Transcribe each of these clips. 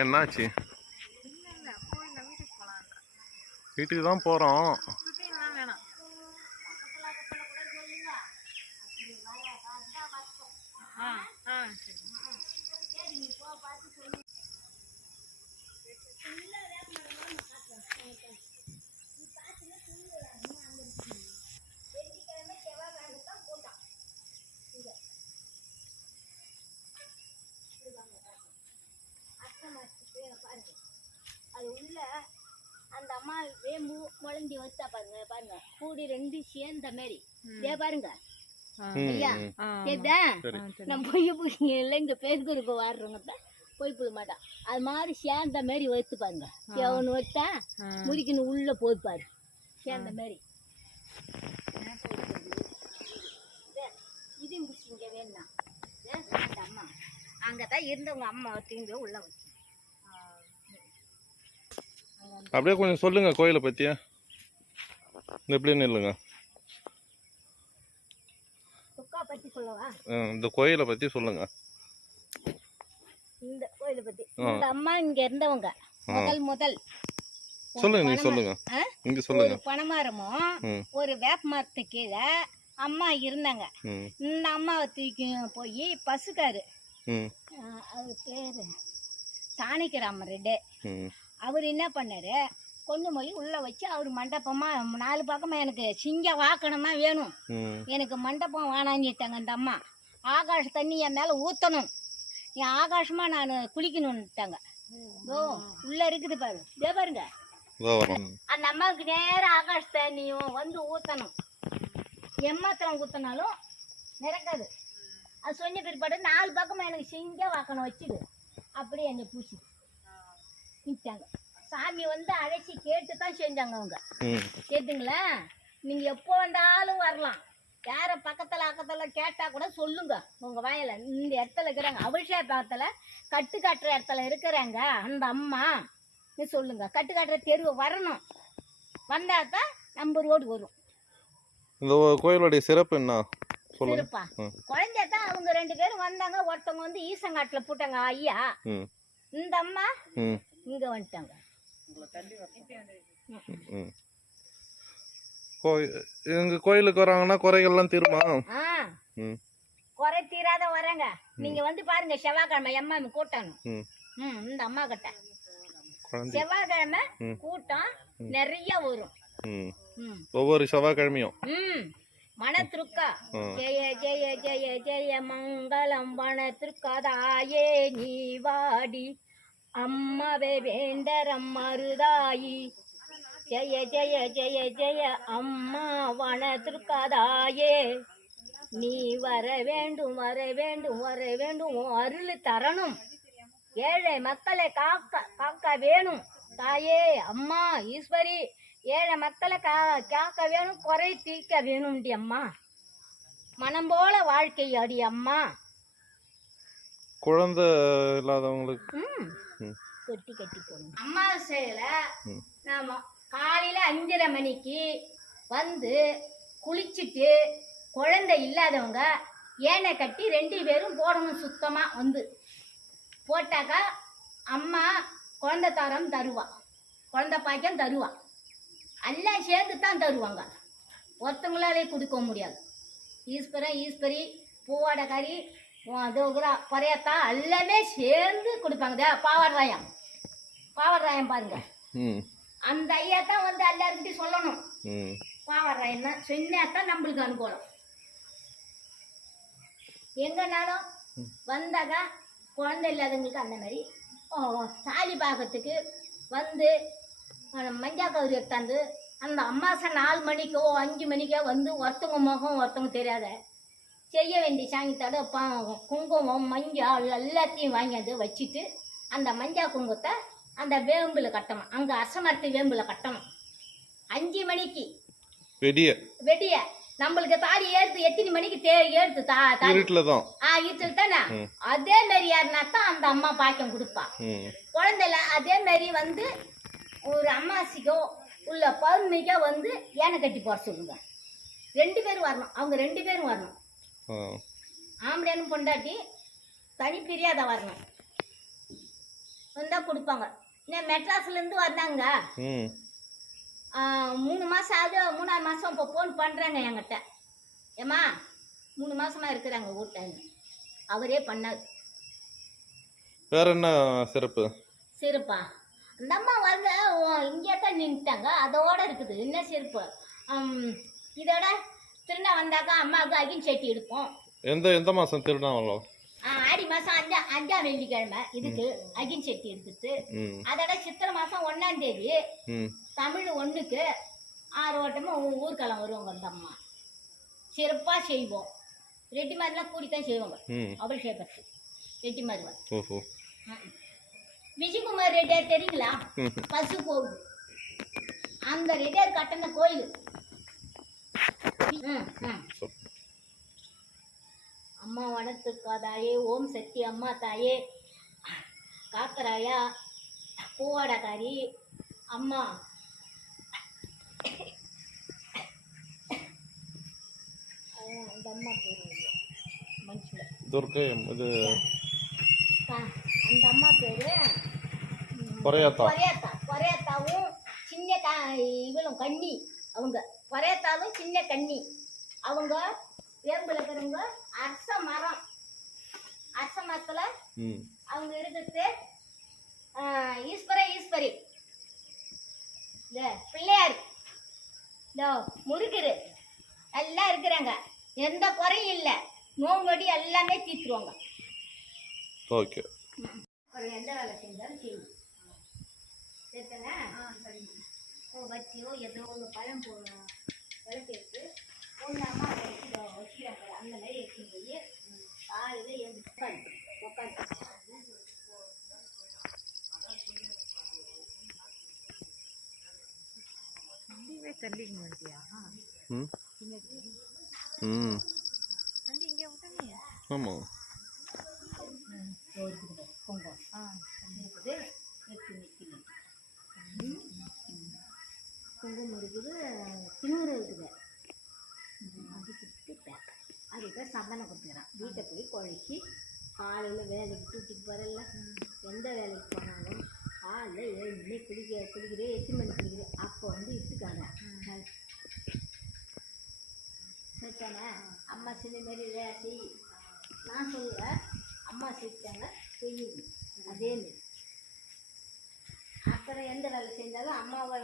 என்னாச்சு? வீட்டுக்கு தான் போகிறோம். அது உள்ள அந்த அம்மா வேம்பு முளைஞ்சி வச்சா பாருங்க, பாருங்க கூடி ரெண்டு சேர்ந்த மாதிரி பாருங்க ஐயா. கேட்டா நான் பொய்ய பூசிங்க இல்லை, இங்க பேருக்கு வாடுறவங்க போய் புள்ள மாட்டான். அது மாதிரி சேர்ந்த மாதிரி வைத்து பாருங்க. ஒன்று வச்சா முறிக்கணும் உள்ள போய்ப்பாரு சேர்ந்த மாதிரி. இதையும் பூசிங்க வேணா அந்த அம்மா அங்கதான் இருந்தவங்க அம்மா தீங்க உள்ள வச்சு. அப்படியே கொஞ்சம் சொல்லுங்க கோயிலை பத்தியா. எப்படின்னு இல்லைங்க, இந்த கோயிலை பத்தி சொல்லுங்க. இந்த கோயிலை பத்தி இந்த அம்மா இங்க இருந்தவங்க முதல் சொல்லுங்க, நீங்க சொல்லுங்க, இங்க சொல்லுங்க. பனைமரமும் ஒரு வேப்ப மரத்து கீழே அம்மா இருந்தாங்க. இந்த அம்மாவை தூக்கி போய் பசுக்காரு, அவர் பேரு சாணிக்கிராம ரெட்டு, அவர் என்ன பண்ணாரு, கொண்டு போய் உள்ள வச்சு அவர் மண்டபமா 4 பக்கமா எனக்கு சிங்க வாக்கணுமா வேணும், எனக்கு மண்டபம் வேணாஞ்சிட்டாங்க. அந்த அம்மா ஆகாஷ தண்ணி என் மேல ஊத்தணும், என் ஆகாசமா நான் குளிக்கணும்ட்டாங்க. ஓ உள்ள இருக்குது பாரு, இதே பாருங்க. அந்த அம்மாவுக்கு நேரம் ஆகாஷ தண்ணியும் வந்து ஊத்தணும். எம்மாத்திரம் ஊத்தினாலும் நிறக்காது. அது சொன்ன பிற்பாடு 4 பக்கமா எனக்கு சிங்க வாக்கணும் வச்சுடு, அப்படியே என்னை பூசி நிற்காங்க. சாமி வந்து அழைச்சி கேட்டு தான் செஞ்சாங்க அவங்க. கேட்டுங்களா, நீங்க எப்போ வந்தாலும் வரலாம். யார பக்கத்துல கேட்டா கூட சொல்லுங்க உங்க வாயில. இந்த இடத்துல இருக்கிறாங்க, அபிஷேகத்துல கட்டு காட்டுற இடத்துல இருக்கிறாங்க அந்த அம்மா, நீ சொல்லுங்க. கட்டு காட்டுற தெருவு வரணும், வந்தா தான் நம்ம ரோடு வரும். இந்த கோயிலுடைய சிறப்பு என்ன? சிறப்பா குழந்தைதான் அவங்க 2 பேரும் வந்தாங்க. ஒருத்தவங்க வந்து ஈசங்காட்டுல போட்டாங்க ஐயா, இந்த அம்மா இங்க வந்துட்டாங்க. எங்க கோயிலுக்கு வராங்கன்னா குறைகள்லாம் தீருமா? குறை தீராத வராங்க. நீங்க வந்து பாருங்க, செவ்வாய்க்கிழமை அம்மா கூட்டணும். இந்த அம்மா கிட்ட செவ்வாய்க்கிழமை கூட்டம் நிறைய வரும். ஒவ்வொரு செவ்வாய்க்கிழமையும் மனத்திருக்கா ஜெய ஜெய ஜெய ஜெய மங்களம் வனத்திருக்காதாயே நீ வாடி அம்மாவே வேண்டரம் மருதாயி ஜெய ஜெய ஜெய ஜெய அம்மா வனத்திருக்காதாயே நீ வர வேண்டும் வர வேண்டும் வர வேண்டும், அருள் தரணும், ஏழை மக்களை காக்க காக்க வேணும் தாயே அம்மா ஈஸ்வரி, ஏழை மக்களை காக்க வேணும், குறை தீர்க்க வேணும்டி அம்மா, மனம் போல வாழ்க்கை அடி அம்மா. குழந்தை இல்லாதவங்களுக்கு கட்டி கட்டி போகணும். அமாவாசையில நாம காலையில 5:30 மணிக்கு வந்து குளிச்சுட்டு குழந்தை இல்லாதவங்க ஏனை கட்டி 2 பேரும் போடணும். சுத்தமா வந்து போட்டாக்கா அம்மா குழந்தை தாரம் தருவா, குழந்தை பாக்கியம் தருவா. எல்லாம் சேர்ந்து தான் தருவாங்க, ஒருத்தவங்களாலே கொடுக்க முடியாது. ஈஸ்வரன் ஈஸ்வரி பூவாடக்காரி பறையத்தா எல்லாமே சேர்ந்து கொடுப்பாங்க. பாவராயம் பாருங்க, அந்த ஐயா தான் வந்து எல்லாருக்கிட்டையும் சொல்லணும். பாவராயம் தான் சொன்னாதான் நம்மளுக்கு அனுகூலம். எங்கனாலும் வந்தாக்கா குழந்தை இல்லாதவங்களுக்கு அந்த மாதிரி சாலி பாகத்துக்கு வந்து மஞ்சா கவுரி எடுத்தாந்து அந்த அமாவாசை 4 மணிக்கோ 5 மணிக்கோ வந்து ஒருத்தவங்க முகம் ஒருத்தவங்க தெரியாத செய்ய வேண்டிய சாங்கித்தோட குங்குமம் மஞ்சள் எல்லாத்தையும் வாங்கியாந்து வச்சுட்டு அந்த மஞ்சா குங்குமத்தை அந்த வேம்பில் கட்டணும். அங்கே அரசமரத்து வேம்பில் கட்டணும். 5 மணிக்கு வெடிய நம்மளுக்கு தாலி ஏறுது. எத்தனை மணிக்கு ஏறுது தாலி தானே. அதே மாதிரி யாருனா தான் அந்த அம்மா பாக்கியம் கொடுப்பா. குழந்தைல அதே மாதிரி வந்து ஒரு அம்மாசிக்கோ உள்ள பௌர்ணமிக்கோ வந்து ஏனை கட்டி போட சொல்லுங்க. 2 பேரும் வரணும், அவங்க 2 பேரும் வரணும். ஆம்பளைன்னு பொண்டாட்டி தனி பிரியாத வரணும். வந்தால் கொடுப்பாங்க. இன்னும் மெட்ராஸ்லேருந்து வந்தாங்க. ம் 3 மாதம் ஆகுது. 3ஆவது மாதம் இப்போ ஃபோன் பண்ணுறாங்க என்கிட்ட. ஏம்மா 3 மாதமாக இருக்கிறாங்க வீட்டில். அவரே பண்ணார். வேற என்ன சிறப்பு? சிறப்பா அந்த அம்மா வந்து இங்கே தான் நின்றுட்டாங்க. அதோட இருக்குது என்ன சிறப்பு. இதோட திருநா வந்தாக்கா அம்மாவுக்கு அகின் சட்டி எடுப்போம். எந்த மாதம் திருநாவளம்? ஆடி மாதம் 5ஆம் வெள்ளிக்கிழமை இதுக்கு அகின் சட்டி எடுத்துட்டு, அதோட சித்திரை மாதம் 1ஆம் தேதி தமிழ் 1க்கு 6 ஓட்டமும் ஊர்வலம் வருவாங்க. அந்த அம்மா சிறப்பாக செய்வோம். ரெட்டி மாதிரிலாம் கூடித்தான் செய்வாங்க. அபிஷேகத்து ரெட்டி மாதிரி. ஓஹோ. விஜயகுமார் ரெட்டியார் தெரியுங்களா? பசு போகுது அந்த ரெட்டியார் கட்டின கோயில். அம்மா வனத்துக்காதாயே, ஓம் சக்தி அம்மா தாயே, காக்கராயா, பூவாடக்காரி அம்மா, அந்த அம்மா பேர் மனுஷன் துர்க்கை. இது அந்த அம்மா பேரு கொரையாத்தாவும் சின்ன இவளும் கன்னி. அவங்க கொரையாத்தாலும் சின்ன கன்னி. அவங்க வேம்புல இருக்கிறவங்க அரச மரத்துல அவங்க இருக்கிறது ஈஸ்வரி இந்த பிள்ளையார் இந்த முருகரு எல்லாம் இருக்கிறாங்க. எந்த குறையும் இல்லை. நோம்படி எல்லாமே தீர்த்துருவாங்க. ஓகே. எந்த வேலை செஞ்சாலும் செய்யும். சரிங்க. வச்சியோ ஏதோ ஒன்று பழம் போடணும். விளக்கேற்று ஒன்றாமா வச்சுக்கிறாங்க. அந்த மாதிரி எடுத்துன்னு போய் காலையில் எழுந்து உட்காந்து தள்ளிக்க மாட்டியா? ஆமாம். குங்குமம் இருக்குது, திமிரு இருக்குது. அதுக்கு சந்தனம் கொடுத்துக்கிறான். வீட்டை போய் குழச்சி காலையில் வேலைக்கு தூக்கிட்டு வரல. எந்த வேலைக்கு போனாலும் காலையில் 7 மணி குளிக்கிறேன், 8 மணி குளிக்கிறேன். அப்போ வந்து இட்டுக்காங்க. சரித்தானே? அம்மா சின்ன மாரி செய். நான் சொல்லுவேன் அம்மா செஞ்சாங்க செய்யுது. அதே மாரி அப்புறம் எந்த வேலை செஞ்சாலும் அம்மாவை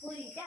கூலிக்கிட்டு